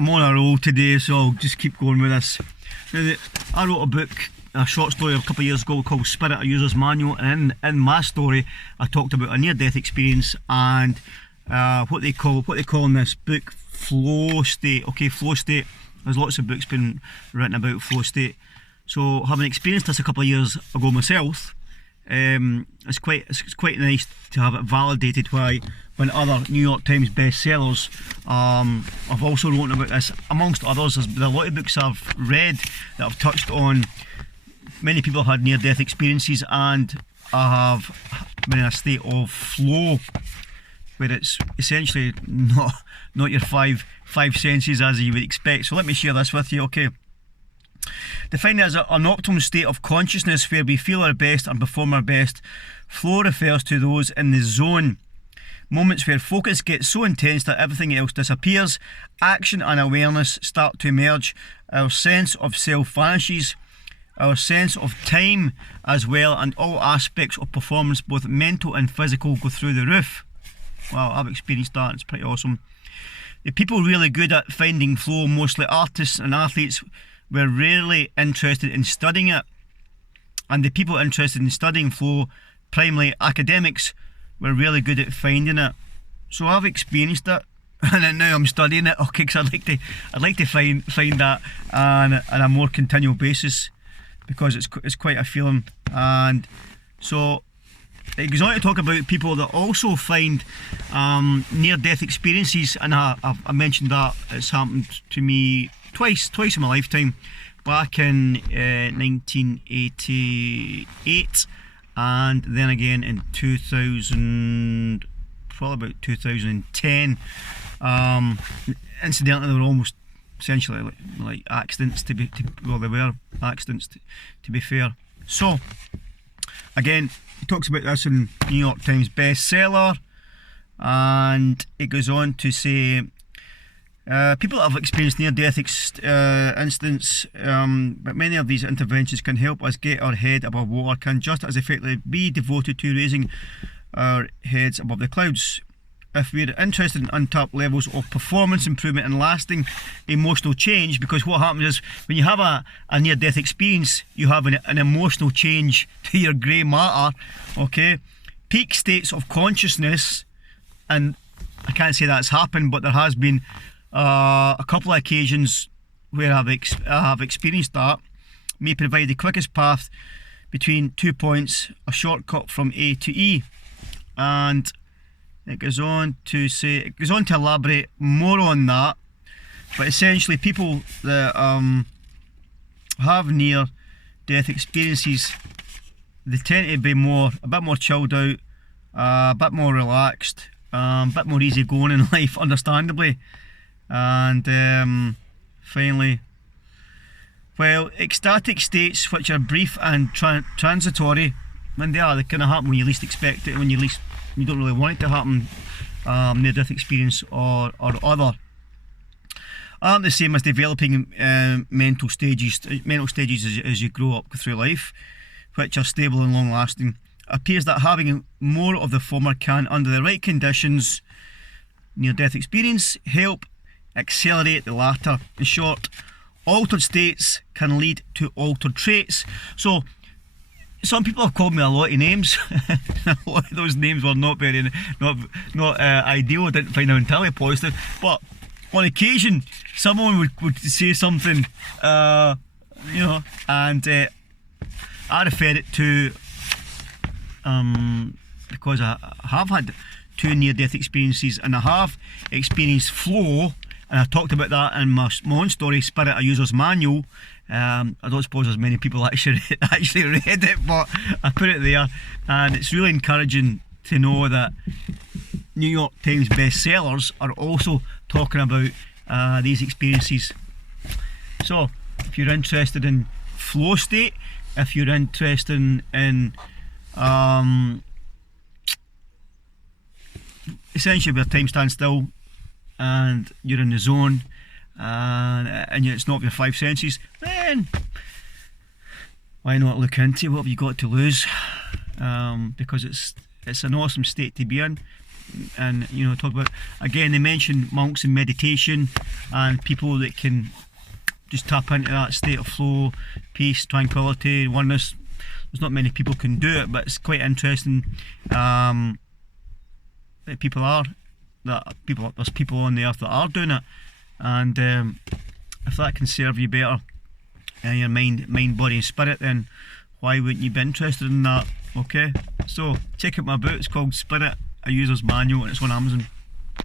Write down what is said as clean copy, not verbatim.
I'm on a roll today, so I'll just keep going with this. Now, I wrote a book, a short story a couple of years ago called Spirit, a User's Manual, and in my story I talked about a near-death experience and what they call in this book flow state. Okay, flow state. There's lots of books been written about flow state. So having experienced this a couple of years ago myself, it's quite nice to have it validated when other New York Times bestsellers have also written about this. Amongst others, there's been a lot of books I've read that have touched on many people have had near-death experiences, and I have been in a state of flow where it's essentially not your five senses as you would expect. So let me share this with you. Okay. Defined as an optimal state of consciousness where we feel our best and perform our best, flow refers to those in the zone. Moments where focus gets so intense that everything else disappears, action and awareness start to emerge, our sense of self vanishes, our sense of time as well, and all aspects of performance, both mental and physical, go through the roof. Wow, I've experienced that, it's pretty awesome. The people really good at finding flow, mostly artists and athletes, were rarely interested in studying it, and the people interested in studying flow, primarily academics, were really good at finding it. So I've experienced it, and now I'm studying it. Okay, because I'd like to find that on a more continual basis, because it's quite a feeling. And so it goes on to talk about people that also find near-death experiences, and I mentioned that it's happened to me twice in my lifetime, back in 1988 and then again in 2000, probably about 2010. Incidentally, they were almost essentially like accidents they were accidents to be fair. So again, he talks about this in New York Times bestseller, and it goes on to say people that have experienced near-death incidents, but many of these interventions can help us get our head above water, can just as effectively be devoted to raising our heads above the clouds. If we're interested in untapped levels of performance improvement and lasting emotional change, because what happens is when you have a near-death experience, you have an emotional change to your grey matter, okay? Peak states of consciousness, and I can't say that's happened, but there has been a couple of occasions where I have experienced that, may provide the quickest path between 2 points, a shortcut from A to E. And it goes on to elaborate more on that, but essentially people that have near death experiences, they tend to be a bit more chilled out, a bit more relaxed, a bit more easygoing in life, understandably. And finally, well, ecstatic states which are brief and transitory, when they kind of happen when you least expect it, when you don't really want it to happen, near-death experience or other, aren't the same as developing mental stages as you grow up through life, which are stable and long-lasting. It appears that having more of the former can, under the right conditions, near-death experience, help accelerate the latter. In short, altered states can lead to altered traits. So some people have called me a lot of names. A lot of those names were not ideal. I didn't find them entirely positive, but on occasion someone would say something, and I refer it to because I have had two near-death experiences, and I have experienced flow, and I talked about that in my own story, Spirit, a User's Manual. I don't suppose there's many people actually read it, but I put it there, and it's really encouraging to know that New York Times bestsellers are also talking about these experiences. So if you're interested in flow state, if you're interested in essentially where time stands still and you're in the zone, and it's not your five senses, then why not look into what have you got to lose? Because it's an awesome state to be in. and talk about, again, they mention monks and meditation and people that can just tap into that state of flow, peace, tranquility, oneness. There's not many people can do it, but it's quite interesting that there's people on the earth that are doing it, and if that can serve you better in your mind, body and spirit, then why wouldn't you be interested in that? Okay, so check out my book. It's called Spirit, a User's Manual, and it's on Amazon.